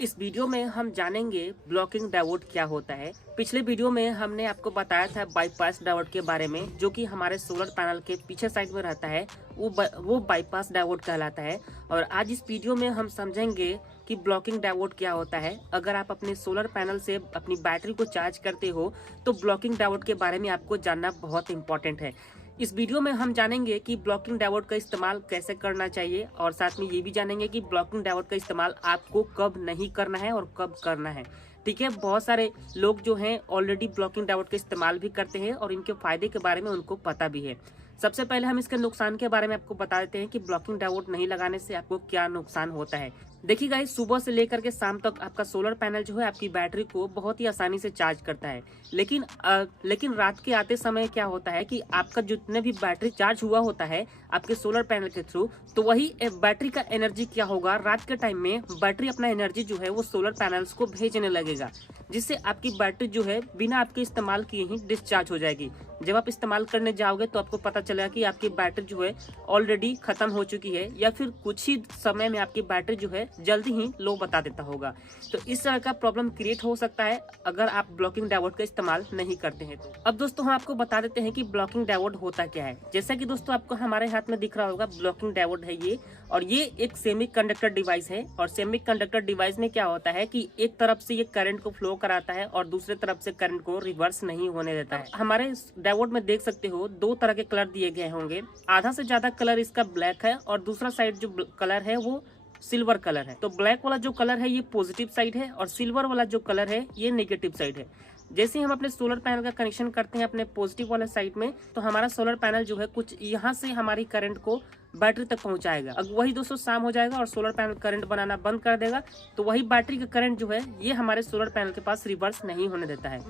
इस वीडियो में हम जानेंगे ब्लॉकिंग डायोड क्या होता है। पिछले वीडियो में हमने आपको बताया था बाईपास डायोड के बारे में, जो कि हमारे सोलर पैनल के पीछे साइड में रहता है, वो बाईपास डायोड कहलाता है। और आज इस वीडियो में हम समझेंगे कि ब्लॉकिंग डायोड क्या होता है। अगर आप अपने सोलर पैनल से अपनी बैटरी को चार्ज करते हो तो ब्लॉकिंग डायोड के बारे में आपको जानना बहुत इंपॉर्टेंट है। इस वीडियो में हम जानेंगे कि ब्लॉकिंग डायोड का इस्तेमाल कैसे करना चाहिए और साथ में ये भी जानेंगे कि ब्लॉकिंग डायोड का इस्तेमाल आपको कब नहीं करना है और कब करना है। ठीक है, बहुत सारे लोग जो हैं ऑलरेडी ब्लॉकिंग डायोड का इस्तेमाल भी करते हैं और इनके फायदे के बारे में उनको पता भी है। सबसे पहले हम इसके नुकसान के बारे में आपको बता देते हैं कि ब्लॉकिंग डायोड नहीं लगाने से आपको क्या नुकसान होता है। देखिए गाइस, सुबह से लेकर के शाम तक आपका सोलर पैनल जो है आपकी बैटरी को बहुत ही आसानी से चार्ज करता है। लेकिन रात के आते समय क्या होता है कि आपका जितने भी बैटरी चार्ज हुआ होता है आपके सोलर पैनल के थ्रू, तो वही बैटरी का एनर्जी क्या होगा, रात के टाइम में बैटरी अपना एनर्जी जो है वो सोलर पैनल्स को भेजने लगेगा, जिससे आपकी बैटरी जो है बिना आपके इस्तेमाल किए ही डिस्चार्ज हो जाएगी। जब आप इस्तेमाल करने जाओगे तो आपको पता चलेगा कि आपकी बैटरी जो है ऑलरेडी खत्म हो चुकी है, या फिर कुछ ही समय में आपकी बैटरी जो है जल्दी ही लो बता देता होगा। तो इस तरह का प्रॉब्लम क्रिएट हो सकता है अगर आप ब्लॉकिंग डायोड का इस्तेमाल नहीं करते हैं तो। अब दोस्तों हम आपको बता देते हैं कि ब्लॉकिंग डायोड होता क्या है। जैसा कि दोस्तों आपको हमारे हाथ में दिख रहा होगा, ब्लॉकिंग डायोड है ये, और ये एक सेमी कंडक्टर डिवाइस है। और सेमी कंडक्टर डिवाइस में क्या होता है कि एक तरफ से ये करंट को फ्लो कराता है और दूसरे तरफ से करंट को रिवर्स नहीं होने देता है। हमारे डायोड में देख सकते हो दो तरह के कलर दिए गए होंगे। आधा से ज्यादा कलर इसका ब्लैक है और दूसरा साइड जो कलर है वो सिल्वर कलर है। तो ब्लैक वाला जो कलर है ये पॉजिटिव साइड है और सिल्वर वाला जो कलर है ये नेगेटिव साइड है। जैसे ही हम अपने सोलर पैनल का कनेक्शन करते हैं अपने पॉजिटिव वाले साइड में, तो हमारा सोलर पैनल जो है कुछ यहाँ से हमारी करंट को बैटरी तक पहुंचाएगा। अब वही दोस्तों शाम हो जाएगा और सोलर पैनल करंट बनाना बंद कर देगा, तो वही बैटरी का करंट जो है ये हमारे सोलर पैनल के पास रिवर्स नहीं होने देता है।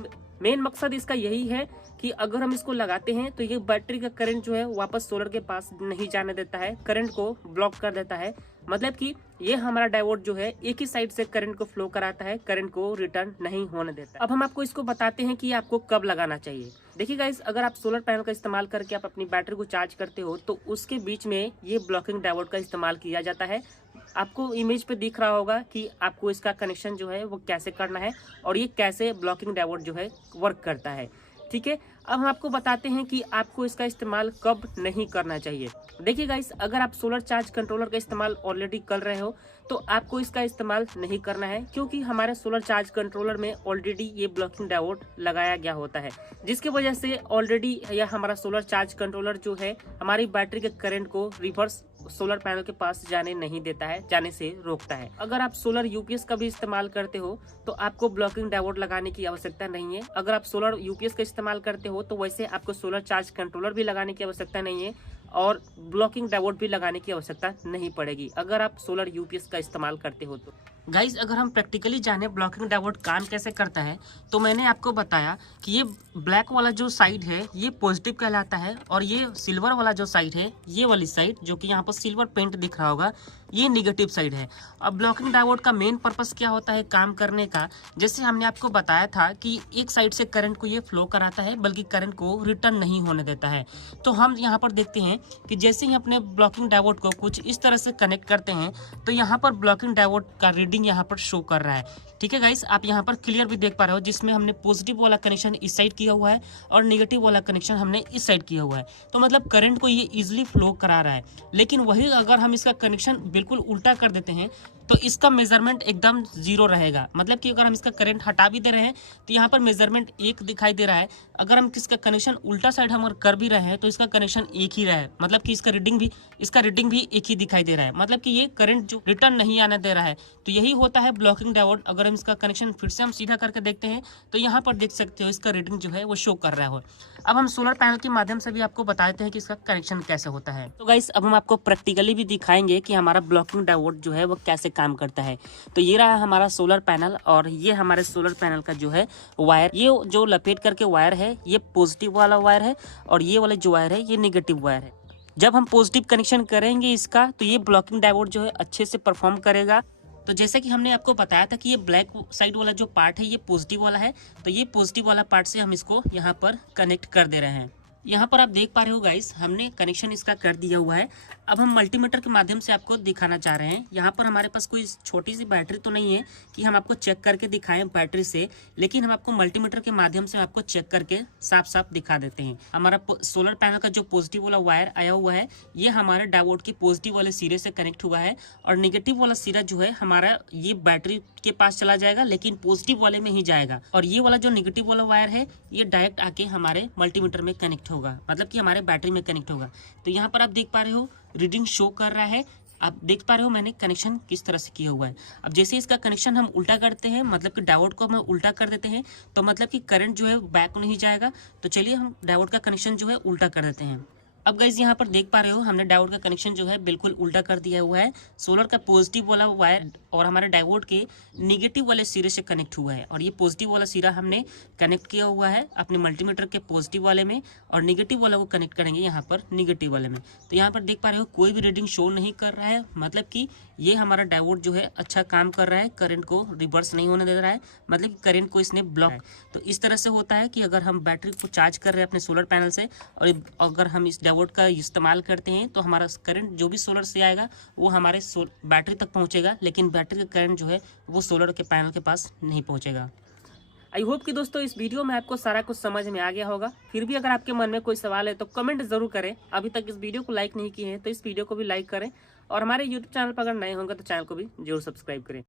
मेन मकसद इसका यही है कि अगर हम इसको लगाते हैं तो ये बैटरी का करंट जो है वापस सोलर के पास नहीं जाने देता है, करंट को ब्लॉक कर देता है। मतलब कि ये हमारा डायोड जो है एक ही साइड से करंट को फ्लो कराता है, करंट को रिटर्न नहीं होने देता। अब हम आपको इसको बताते हैं कि आपको कब लगाना चाहिए। देखिए गाइस, अगर आप सोलर पैनल का इस्तेमाल करके आप अपनी बैटरी को चार्ज करते हो तो उसके बीच में ये ब्लॉकिंग डायोड का इस्तेमाल किया जाता है। आपको इमेज पे दिख रहा होगा कि आपको इसका कनेक्शन जो है वो कैसे करना है और ये कैसे ब्लॉकिंग डायोड जो है वर्क करता है। ठीक है, अब हम आपको बताते हैं कि आपको इसका इस्तेमाल कब नहीं करना चाहिए। देखिए गाइस, अगर आप सोलर चार्ज कंट्रोलर का इस्तेमाल ऑलरेडी कर रहे हो तो आपको इसका इस्तेमाल नहीं करना है, क्योंकि हमारे सोलर चार्ज कंट्रोलर में ऑलरेडी ये ब्लॉकिंग डायोड लगाया गया होता है, जिसकी वजह से ऑलरेडी यह हमारा सोलर चार्ज कंट्रोलर जो है हमारी बैटरी के करंट को रिवर्स सोलर पैनल के पास जाने नहीं देता है, जाने से रोकता है। अगर आप सोलर यूपीएस का भी इस्तेमाल करते हो तो आपको ब्लॉकिंग डायोड लगाने की आवश्यकता नहीं है। अगर आप सोलर यूपीएस का इस्तेमाल करते हो तो वैसे आपको सोलर चार्ज कंट्रोलर भी लगाने की आवश्यकता नहीं है और ब्लॉकिंग डायोड भी लगाने की आवश्यकता नहीं पड़ेगी अगर आप सोलर यूपीएस का इस्तेमाल करते हो तो। गाइज, अगर हम प्रैक्टिकली जाने ब्लॉकिंग डायोड काम कैसे करता है तो मैंने आपको बताया कि ये ब्लैक वाला जो साइड है ये पॉजिटिव कहलाता है और ये सिल्वर वाला जो साइड है, ये वाली साइड जो कि यहाँ पर सिल्वर पेंट दिख रहा होगा, ये निगेटिव साइड है। अब ब्लॉकिंग डायोड का मेन पर्पस क्या होता है काम करने का, जैसे हमने आपको बताया था कि एक साइड से करंट को ये फ्लो कराता है बल्कि करंट को रिटर्न नहीं होने देता है। तो हम यहाँ पर देखते हैं कि जैसे ही अपने ब्लॉकिंग डायोड को कुछ इस तरह से कनेक्ट करते हैं तो यहाँ पर ब्लॉकिंग डायोड का रीडिंग यहाँ पर शो कर रहा है। ठीक है गाइस, आप यहाँ पर क्लियर भी देख पा रहे हो, जिसमें हमने पॉजिटिव वाला कनेक्शन इस साइड किया हुआ है और नेगेटिव वाला कनेक्शन हमने इस साइड किया हुआ है। तो मतलब करंट को ये इजीली फ्लो करा रहा है। लेकिन वही अगर हम इसका कनेक्शन बिल्कुल उल्टा कर देते हैं तो इसका मेजरमेंट एकदम जीरो रहेगा। मतलब कि अगर हम इसका करंट हटा भी दे रहे हैं तो यहाँ पर मेजरमेंट 1 दिखाई दे रहा है। अगर हम इसका कनेक्शन उल्टा साइड हम कर भी रहे हैं तो इसका कनेक्शन 1 ही रहा है, मतलब कि इसका रीडिंग भी 1 ही दिखाई दे रहा है। मतलब कि ये करंट जो रिटर्न नहीं आने दे रहा है। तो यही होता है ब्लॉकिंग डायोड। अगर हम इसका कनेक्शन फिर से हम सीधा करके देखते हैं तो यहाँ पर देख सकते हो इसका रीडिंग जो है वो शो कर रहा है। अब हम सोलर पैनल के माध्यम से भी आपको बता देते हैं कि इसका कनेक्शन कैसे होता है। तो गाइस, अब हम आपको प्रैक्टिकली भी दिखाएंगे कि हमारा ब्लॉकिंग डायोड जो है वो कैसे काम करता है। तो ये रहा हमारा सोलर पैनल और ये हमारे सोलर पैनल का जो है वायर, ये जो लपेट करके वायर है ये पॉजिटिव वाला वायर है और ये वाला जो वायर है ये नेगेटिव वायर है। जब हम पॉजिटिव कनेक्शन करेंगे इसका तो ये ब्लॉकिंग डायोड जो है अच्छे से परफॉर्म करेगा। तो जैसे कि हमने आपको बताया था कि ये ब्लैक साइड वाला जो पार्ट है ये पॉजिटिव वाला है, तो ये पॉजिटिव वाला पार्ट से हम इसको यहाँ पर कनेक्ट कर दे रहे हैं। यहाँ पर आप देख पा रहे हो गाइस, हमने कनेक्शन इसका कर दिया हुआ है। अब हम मल्टीमीटर के माध्यम से आपको दिखाना चाह रहे हैं। यहाँ पर हमारे पास कोई छोटी सी बैटरी तो नहीं है कि हम आपको चेक करके दिखाएं बैटरी से, लेकिन हम आपको मल्टीमीटर के माध्यम से आपको चेक करके साफ साफ दिखा देते हैं। हमारा सोलर पैनल का जो पॉजिटिव वाला वायर आया हुआ है ये हमारे डायोड के पॉजिटिव वाले सिरे से कनेक्ट हुआ है, और नेगेटिव वाला सिरा जो है हमारा ये बैटरी के पास चला जाएगा, लेकिन पॉजिटिव वाले में ही जाएगा। और ये वाला जो नेगेटिव वाला वायर है ये डायरेक्ट आके हमारे मल्टीमीटर में कनेक्ट होगा, मतलब कि हमारे बैटरी में कनेक्ट होगा। तो यहाँ पर आप देख पा रहे हो रीडिंग शो कर रहा है, आप देख पा रहे हो मैंने कनेक्शन किस तरह से किया हुआ है। अब जैसे इसका कनेक्शन हम उल्टा करते हैं, मतलब कि डायोड को हम उल्टा कर देते हैं, तो मतलब कि करंट जो है बैक नहीं जाएगा। तो चलिए हम डायोड का कनेक्शन जो है उल्टा कर देते हैं। अब गाइस यहाँ पर देख पा रहे हो हमने डायोड का कनेक्शन जो है बिल्कुल उल्टा कर दिया हुआ है। सोलर का पॉजिटिव वाला वायर और हमारे डायोड के निगेटिव वाले सिरे से कनेक्ट हुआ है, और ये पॉजिटिव वाला सिरा हमने कनेक्ट किया हुआ है अपने मल्टीमीटर के पॉजिटिव वाले में, और निगेटिव वाला को कनेक्ट करेंगे यहाँ पर निगेटिव वाले में। तो यहाँ पर देख पा रहे हो कोई भी रीडिंग शो नहीं कर रहा है, मतलब कि ये हमारा डायोड जो है अच्छा काम कर रहा है, करंट को रिवर्स नहीं होने दे रहा है, मतलब कि करंट को इसने ब्लॉक। तो इस तरह से होता है कि अगर हम बैटरी को चार्ज कर रहे हैं अपने सोलर पैनल से, और अगर हम इस डायोड का इस्तेमाल करते हैं तो हमारा करंट जो भी सोलर से आएगा वो हमारे बैटरी तक पहुंचेगा, लेकिन बैटरी का करंट जो है वो सोलर के पैनल के पास नहीं पहुंचेगा। आई होप कि दोस्तों इस वीडियो में आपको सारा कुछ समझ में आ गया होगा। फिर भी अगर आपके मन में कोई सवाल है तो कमेंट जरूर करें। अभी तक इस वीडियो को लाइक नहीं किए हैं तो इस वीडियो को भी लाइक करें, और हमारे यूट्यूब चैनल पर अगर नए होंगे तो चैनल को भी जरूर सब्सक्राइब करें।